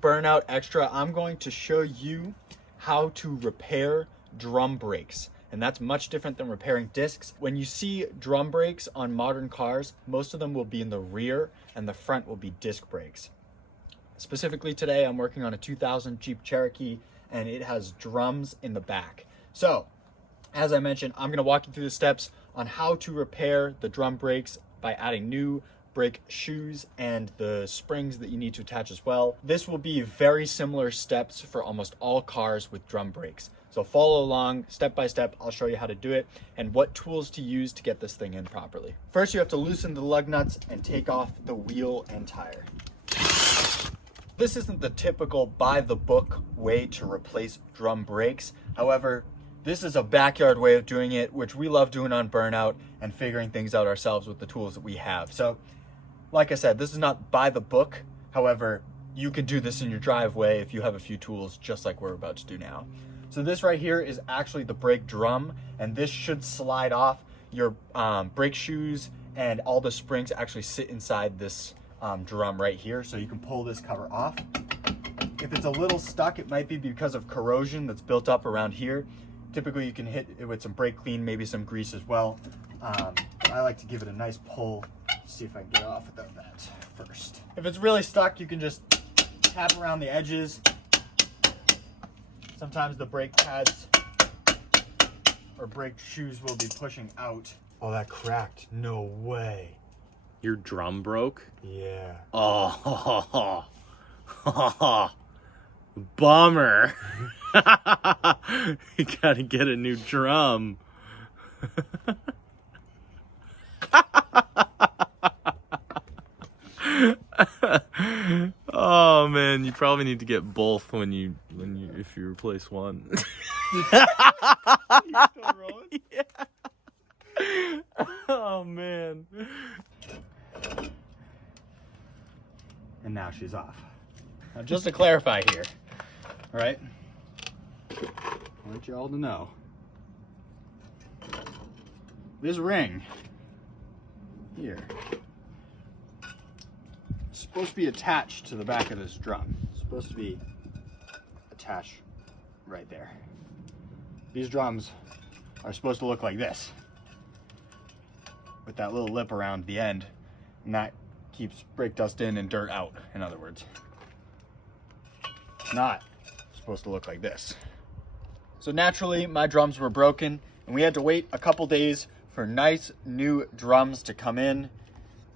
Burnout Extra, I'm going to show you how to repair drum brakes. And that's much different than repairing discs. When you see drum brakes on modern cars, most of them will be in the rear and the front will be disc brakes. Specifically today, I'm working on a 2000 Jeep Cherokee and it has drums in the back. So, as I mentioned, I'm gonna walk you through the steps on how to repair the drum brakes by adding new brake shoes and the springs that you need to attach as well. This will be very similar steps for almost all cars with drum brakes. So follow along step by step. I'll show you how to do it and what tools to use to get this thing in properly. First, you have to loosen the lug nuts and take off the wheel and tire. This isn't the typical by the book way to replace drum brakes. However, this is a backyard way of doing it, which we love doing on Burnout and figuring things out ourselves with the tools that we have. So, like I said, this is not by the book. However, you can do this in your driveway if you have a few tools just like we're about to do now. So this right here is actually the brake drum, and this should slide off. Your brake shoes and all the springs actually sit inside this drum right here, so you can pull this cover off. If it's a little stuck, it might be because of corrosion that's built up around here. Typically you can hit it with some brake clean, maybe some grease as well. I like to give it a nice pull. See if I can get off without that first. If it's really stuck, you can just tap around the edges. Sometimes the brake pads or brake shoes will be pushing out. Oh, that cracked. No way. Your drum broke? Yeah. Oh, bummer. You gotta get a new drum. Oh man, you probably need to get both if you replace one. You still rolling? Yeah. Oh man. And now she's off. Now just to clarify here, all right? I want you all to know. This ring here is supposed to be attached to the back of this drum. It's supposed to be attached right there. These drums are supposed to look like this, with that little lip around the end, and that keeps brake dust in and dirt out, in other words. It's not supposed to look like this. So naturally, my drums were broken, and we had to wait a couple days for nice new drums to come in,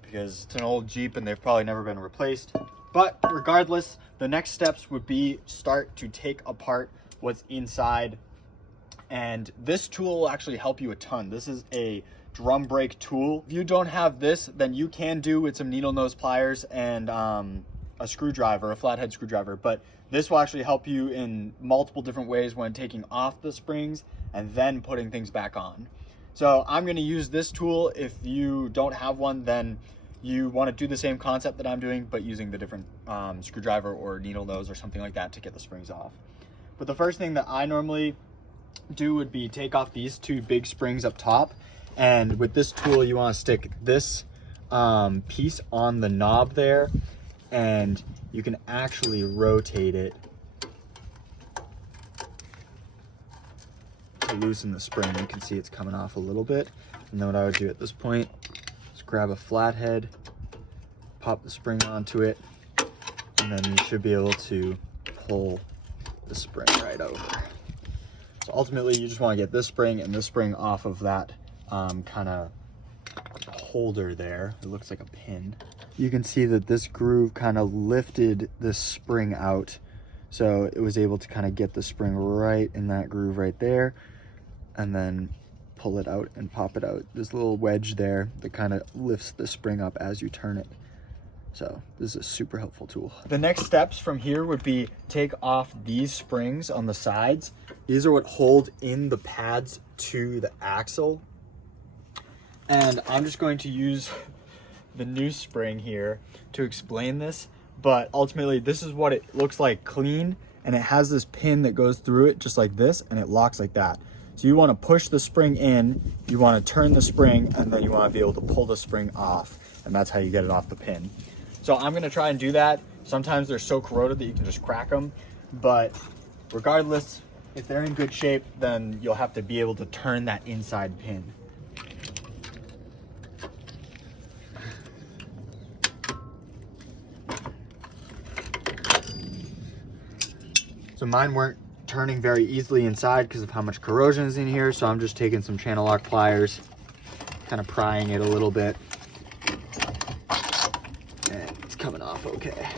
because it's an old Jeep and they've probably never been replaced. But regardless, the next steps would be start to take apart what's inside, and this tool will actually help you a ton. This is a drum brake tool. If you don't have this, then you can do with some needle nose pliers and a screwdriver, a flathead screwdriver, but this will actually help you in multiple different ways when taking off the springs and then putting things back on. So I'm going to use this tool. If you don't have one, then you want to do the same concept that I'm doing, but using the different screwdriver or needle nose or something like that to get the springs off. But the first thing that I normally do would be take off these two big springs up top. And with this tool, you want to stick this piece on the knob there, and you can actually rotate it to loosen the spring. You can see it's coming off a little bit. And then what I would do at this point is grab a flathead, pop the spring onto it, and then you should be able to pull the spring right over. So ultimately, you just want to get this spring and this spring off of that kind of holder there. It looks like a pin. You can see that this groove kind of lifted this spring out, so it was able to kind of get the spring right in that groove right there, and then pull it out and pop it out. There's a little wedge there that kind of lifts the spring up as you turn it. So this is a super helpful tool. The next steps from here would be take off these springs on the sides. These are what hold in the pads to the axle. And I'm just going to use the new spring here to explain this, but ultimately this is what it looks like clean, and it has this pin that goes through it just like this, and it locks like that. So you want to push the spring in, you want to turn the spring, and then you want to be able to pull the spring off, and that's how you get it off the pin. So I'm gonna try and do that. Sometimes they're so corroded that you can just crack them, but regardless, if they're in good shape, then you'll have to be able to turn that inside pin. So mine weren't turning very easily inside because of how much corrosion is in here, so I'm just taking some channel lock pliers, kind of prying it a little bit, and it's coming off okay.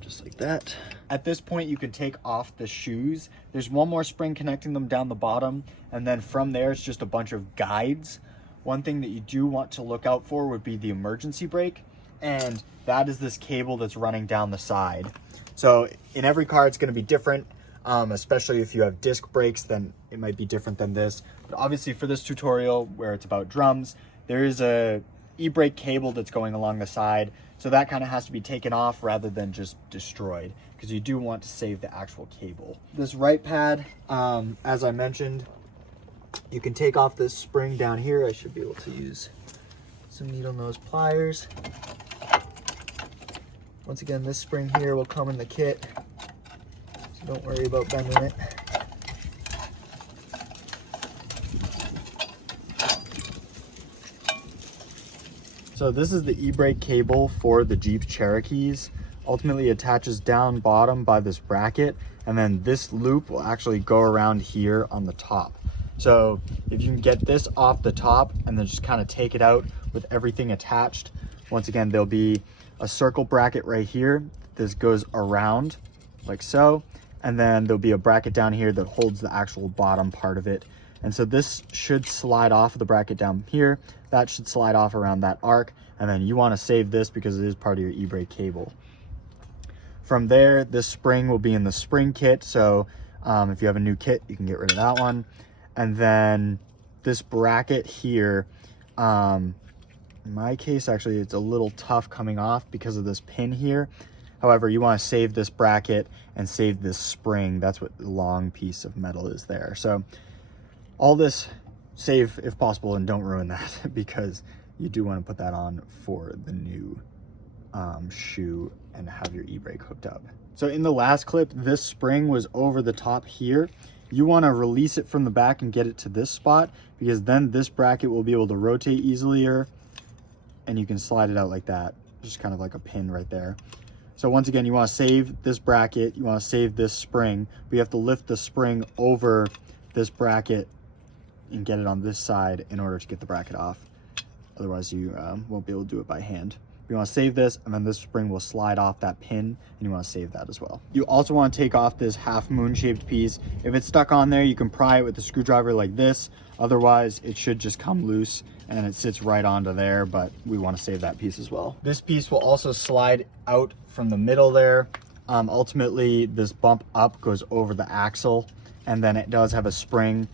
Just like that. At this point, you can take off the shoes. There's one more spring connecting them down the bottom, and then from there, it's just a bunch of guides. One thing that you do want to look out for would be the emergency brake, and that is this cable that's running down the side. So in every car, it's going to be different, especially if you have disc brakes, then it might be different than this. But obviously for this tutorial where it's about drums, there is a e-brake cable that's going along the side. So that kind of has to be taken off rather than just destroyed, because you do want to save the actual cable. This right pad, as I mentioned, you can take off this spring down here. I should be able to use some needle nose pliers. Once again, this spring here will come in the kit, so don't worry about bending it. So this is the e-brake cable for the Jeep Cherokees. Ultimately attaches down bottom by this bracket, and then this loop will actually go around here on the top. So if you can get this off the top and then just kind of take it out with everything attached, once again, there'll be a circle bracket right here. This goes around like so, and then there'll be a bracket down here that holds the actual bottom part of it. And so this should slide off of the bracket down here. That should slide off around that arc, and then you want to save this because it is part of your e-brake cable. From there, this spring will be in the spring kit, so if you have a new kit, you can get rid of that one. And then this bracket here, in my case, actually, it's a little tough coming off because of this pin here. However, you want to save this bracket and save this spring. That's what the long piece of metal is there. So all this, save if possible, and don't ruin that because you do want to put that on for the new shoe and have your e-brake hooked up. So in the last clip, this spring was over the top here. You want to release it from the back and get it to this spot, because then this bracket will be able to rotate easier, and you can slide it out like that, just kind of like a pin right there. So once again, you want to save this bracket, you want to save this spring, but you have to lift the spring over this bracket and get it on this side in order to get the bracket off. Otherwise you won't be able to do it by hand. You want to save this, and then this spring will slide off that pin, and you want to save that as well. You also want to take off this half moon shaped piece. If it's stuck on there, you can pry it with a screwdriver like this. Otherwise, it should just come loose and it sits right onto there, but we want to save that piece as well. This piece will also slide out from the middle there. Ultimately, this bump up goes over the axle, and then it does have a spring.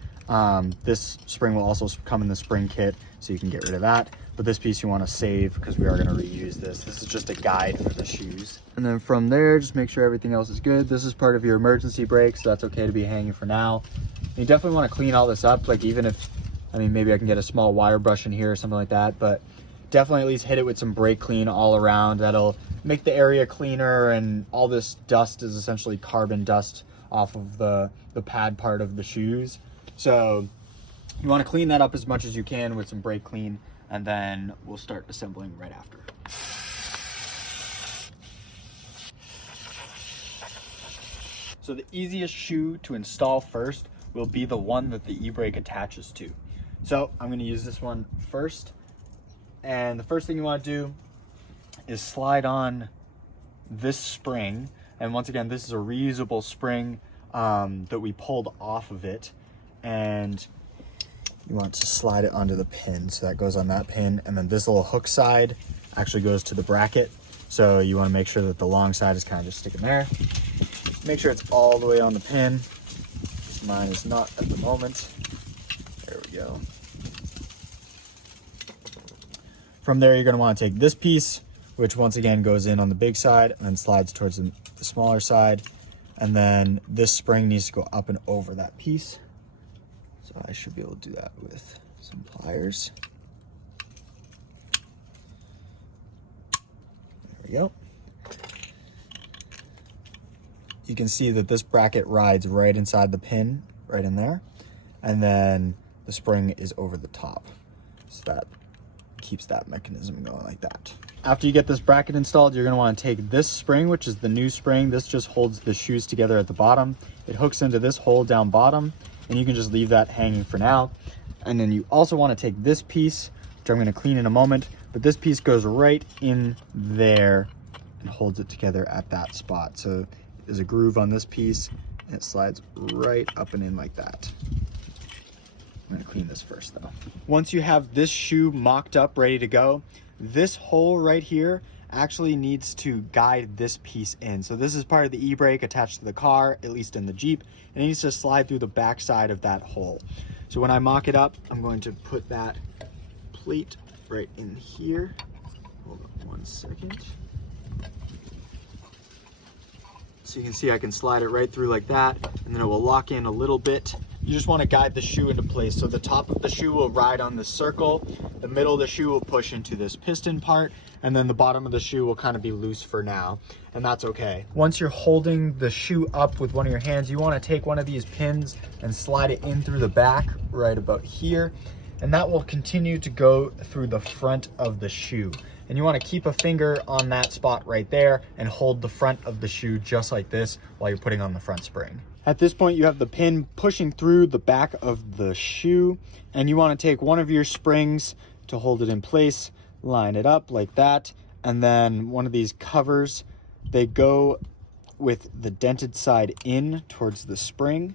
This spring will also come in the spring kit, so you can get rid of that. But this piece you want to save because we are going to reuse this. This is just a guide for the shoes. And then from there, just make sure everything else is good. This is part of your emergency brake, so that's okay to be hanging for now. And you definitely want to clean all this up. Like, even if, I mean, maybe I can get a small wire brush in here or something like that, but definitely at least hit it with some brake clean all around. That'll make the area cleaner, and all this dust is essentially carbon dust off of the pad part of the shoes. So you want to clean that up as much as you can with some brake clean, and then we'll start assembling right after. So the easiest shoe to install first will be the one that the e-brake attaches to. So I'm going to use this one first. And the first thing you want to do is slide on this spring. And once again, this is a reusable spring that we pulled off of it. And you want to slide it onto the pin. So that goes on that pin. And then this little hook side actually goes to the bracket. So you want to make sure that the long side is kind of just sticking there. Make sure it's all the way on the pin. Mine is not at the moment. There we go. From there, you're going to want to take this piece, which once again goes in on the big side and then slides towards the smaller side. And then this spring needs to go up and over that piece. So I should be able to do that with some pliers. we go. You can see that this bracket rides right inside the pin, right in there. And then the spring is over the top. So that keeps that mechanism going like that. After you get this bracket installed, you're gonna wanna take this spring, which is the new spring. This just holds the shoes together at the bottom. It hooks into this hole down bottom, and you can just leave that hanging for now. And then you also wanna take this piece, which I'm gonna clean in a moment, but this piece goes right in there and holds it together at that spot. So there's a groove on this piece, and it slides right up and in like that. I'm gonna clean this first though. Once you have this shoe mocked up, ready to go, this hole right here actually needs to guide this piece in. So this is part of the e-brake attached to the car, at least in the Jeep, and it needs to slide through the back side of that hole. So when I mock it up, I'm going to put that plate right in here. Hold on 1 second. So you can see I can slide it right through like that, and then it will lock in a little bit. You just want to guide the shoe into place. So the top of the shoe will ride on this circle, the middle of the shoe will push into this piston part, and then the bottom of the shoe will kind of be loose for now, and that's okay. Once you're holding the shoe up with one of your hands, you want to take one of these pins and slide it in through the back right about here, and that will continue to go through the front of the shoe. And you want to keep a finger on that spot right there and hold the front of the shoe just like this while you're putting on the front spring. At this point, you have the pin pushing through the back of the shoe, and you want to take one of your springs to hold it in place, line it up like that, and then one of these covers, they go with the dented side in towards the spring,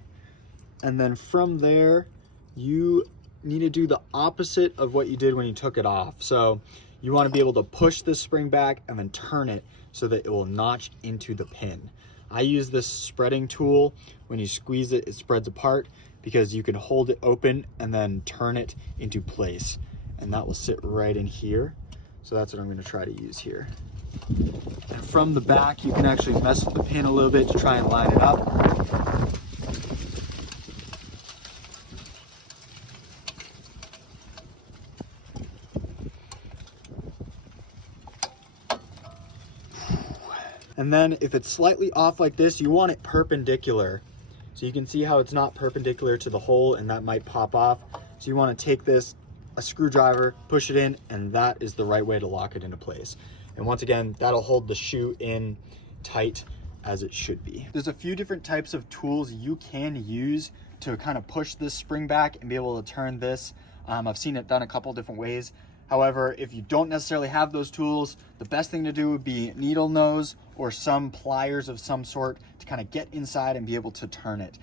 and then from there, you need to do the opposite of what you did when you took it off. So you want to be able to push this spring back and then turn it so that it will notch into the pin. I use this spreading tool. When you squeeze it, it spreads apart because you can hold it open and then turn it into place. And that will sit right in here. So that's what I'm going to try to use here. And from the back, you can actually mess with the pin a little bit to try and line it up. And then if it's slightly off like this, you want it perpendicular. So you can see how it's not perpendicular to the hole, and that might pop off. So you want to take this, a screwdriver, push it in, and that is the right way to lock it into place. And once again, that'll hold the shoe in tight as it should be. There's a few different types of tools you can use to kind of push this spring back and be able to turn this. I've seen it done a couple different ways. However, if you don't necessarily have those tools, the best thing to do would be needle nose or some pliers of some sort to kind of get inside and be able to turn it.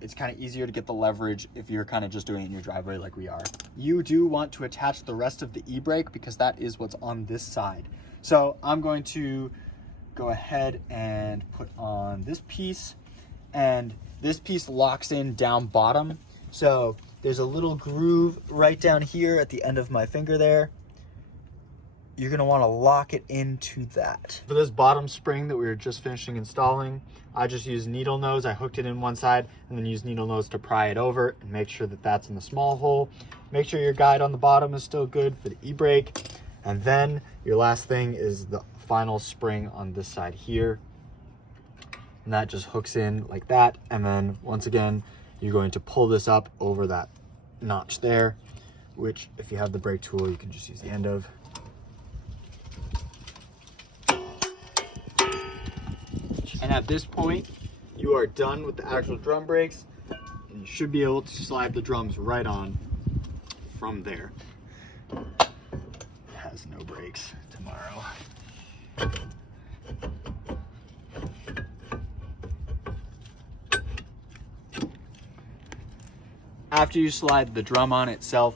It's kind of easier to get the leverage if you're kind of just doing it in your driveway like we are. You do want to attach the rest of the e-brake because that is what's on this side. So I'm going to go ahead and put on this piece, and this piece locks in down bottom. So there's a little groove right down here at the end of my finger there. You're gonna wanna lock it into that. For this bottom spring that we were just finishing installing, I just used needle nose. I hooked it in one side and then used needle nose to pry it over and make sure that that's in the small hole. Make sure your guide on the bottom is still good for the e-brake. And then your last thing is the final spring on this side here. And that just hooks in like that. And then once again, you're going to pull this up over that notch there, which if you have the brake tool, you can just use the end of. And at this point, you are done with the actual drum brakes, and you should be able to slide the drums right on from there. It has no brakes tomorrow. After you slide the drum on itself,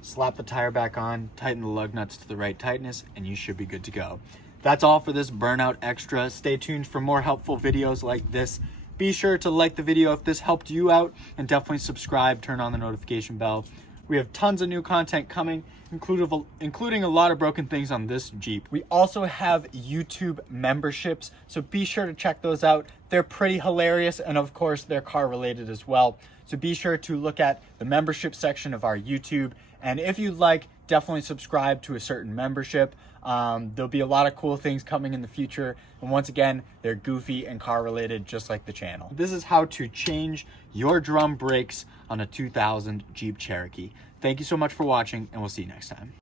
slap the tire back on, tighten the lug nuts to the right tightness, and you should be good to go. That's all for this Burnout Extra. Stay tuned for more helpful videos like this. Be sure to like the video if this helped you out, and definitely subscribe, turn on the notification bell. We have tons of new content coming, including a lot of broken things on this Jeep. We also have YouTube memberships, so be sure to check those out. They're pretty hilarious, and of course, they're car related as well. So be sure to look at the membership section of our YouTube And if you'd like, definitely subscribe to a certain membership. There'll be a lot of cool things coming in the future. And once again, they're goofy and car related, just like the channel. This is how to change your drum brakes on a 2000 Jeep Cherokee. Thank you so much for watching, and we'll see you next time.